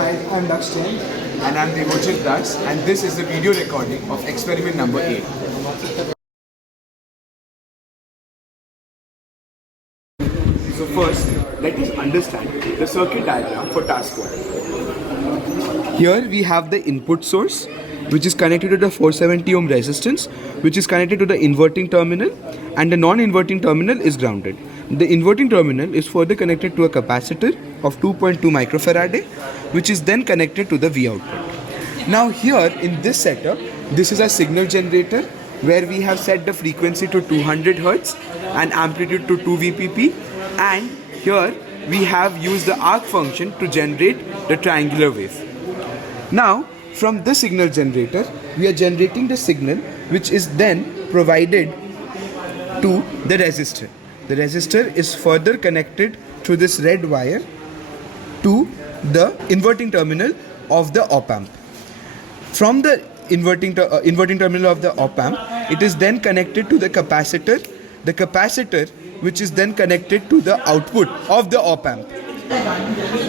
Hi, I'm Dakshin. And I'm Devojit Das, and this is the video recording of experiment number 8. So first, let us understand the circuit diagram for task 1. Here we have the input source, which is connected to the 470 ohm resistance, which is connected to the inverting terminal, and the non-inverting terminal is grounded. The inverting terminal is further connected to a capacitor of 2.2 microfarad, which is then connected to the V output. Now here in this setup, this is a signal generator where we have set the frequency to 200 Hz and amplitude to 2 VPP, and here we have used the arc function to generate the triangular wave. Now from this signal generator, we are generating the signal which is then provided to the resistor. The resistor is further connected through this red wire to the inverting terminal of the op amp. From the inverting terminal of the op amp, it is then connected to the capacitor which is then connected to the output of the op amp.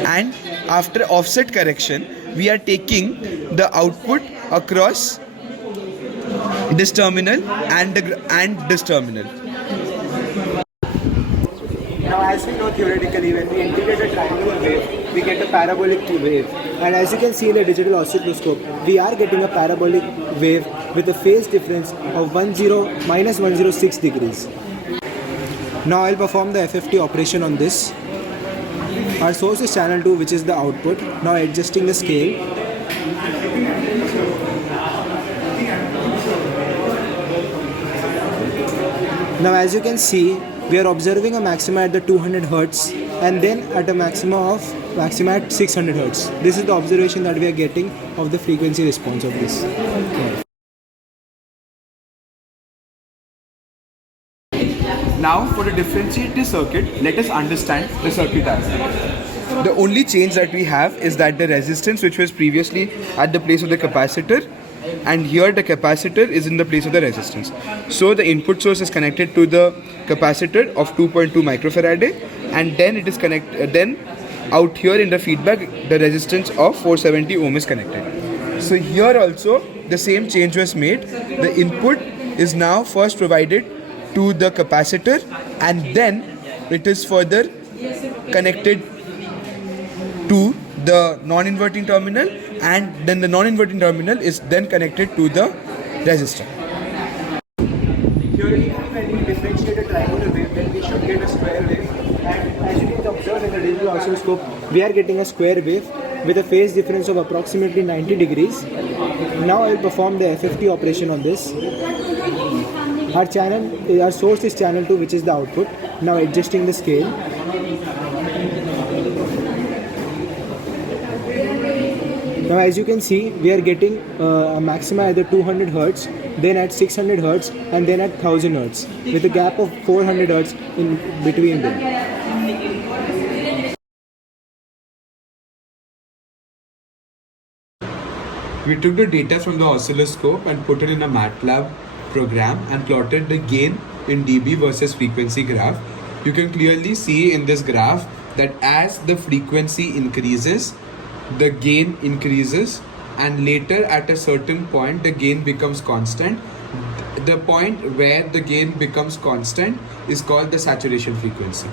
And after offset correction, we are taking the output across this terminal and this terminal. Now, as we know theoretically, when we integrate a triangular wave, we get a parabolic wave. And as you can see in the digital oscilloscope, we are getting a parabolic wave with a phase difference of minus 106 degrees. Now I'll perform the FFT operation on this. Our source is channel 2, which is the output. Now adjusting the scale. Now as you can see, we are observing a maxima at the 200 Hz and then at a maxima at 600 Hz. This is the observation that we are getting of the frequency response of this. Now for the differentiator circuit, let us understand the circuit diagram. The only change that we have is that the resistance, which was previously at the place of the capacitor, and here the capacitor is in the place of the resistance. So the input source is connected to the capacitor of 2.2 microfarad, and then it is then out here in the feedback the resistance of 470 ohm is connected. So here also the same change was made. The input is now first provided to the capacitor and then it is further connected to the non-inverting terminal, and then the non-inverting terminal is then connected to the resistor. Theoretically, when we differentiate a triangular wave, then we should get a square wave. And as you can observe in the digital oscilloscope, we are getting a square wave with a phase difference of approximately 90 degrees. Now I will perform the FFT operation on this. Our source is channel 2, which is the output. Now adjusting the scale. Now as you can see, we are getting a maxima at the 200 Hz, then at 600 Hz, and then at 1000 Hz, with a gap of 400 Hz in between them. We took the data from the oscilloscope and put it in a MATLAB program and plotted the gain in dB versus frequency graph. You can clearly see in this graph that as the frequency increases, the gain increases, and later at a certain point the gain becomes constant. The point where the gain becomes constant is called the saturation frequency.